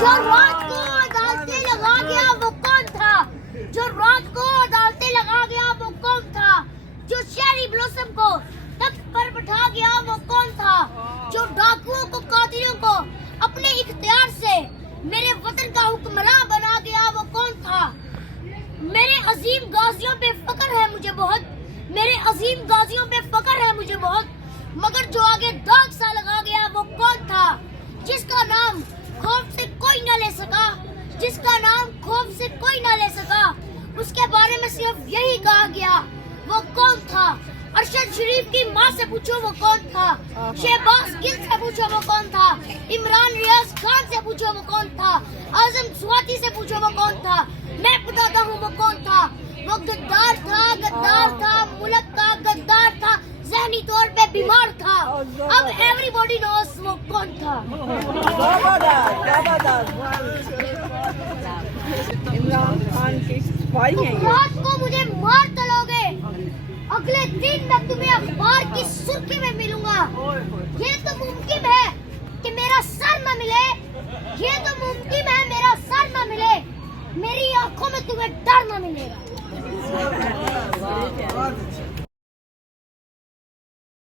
جو رات کو عدالتیں لگا گیا وہ کون تھا؟ جو رات کو عدالتیں لگا گیا وہ کون تھا؟ جو شہری بلوسم کو تخت پر بٹھا گیا وہ کون تھا؟ جو ڈاکوؤں کو قاتلوں کو اپنے اختیار سے میرے وطن کا حکمراں بنا گیا وہ کون تھا؟ میرے عظیم غازیوں پہ فخر ہے مجھے بہت، میرے عظیم غازیوں پہ فخر ہے مجھے بہت، مگر جو آگے داغ سا لگا گیا وہ کون تھا؟ جس کا نام خوف سے کوئی نہ لے سکا، جس کا نام خوف سے کوئی نہ لے سکا، اس کے بارے میں صرف یہی کہا گیا وہ کون تھا؟ ارشد شریف کی ماں سے پوچھو وہ کون تھا، شہباز گل سے پوچھو وہ کون تھا، عمران ریاض خان سے پوچھو وہ کون تھا، اعظم سواتی سے پوچھو وہ کون تھا، میں بتاتا ہوں وہ کون تھا۔ وہ غدار تھا، ملک کا غدار تھا، ذہنی طور پہ بیمار تھا، اب ایوری باڈی نوز وہ کون تھا۔ عمران خان کی بھائی ہیں یہ۔ رات کو مجھے مار ڈالو گے، اگلے دن میں تمہیں اخبار کی سرخی میں ملوں گا۔ یہ تو ممکن ہے کہ میرا سر نہ ملے، یہ تو ممکن ہے میرا سر نہ ملے، میری آنکھوں میں تمہیں ڈر نہ ملے گا۔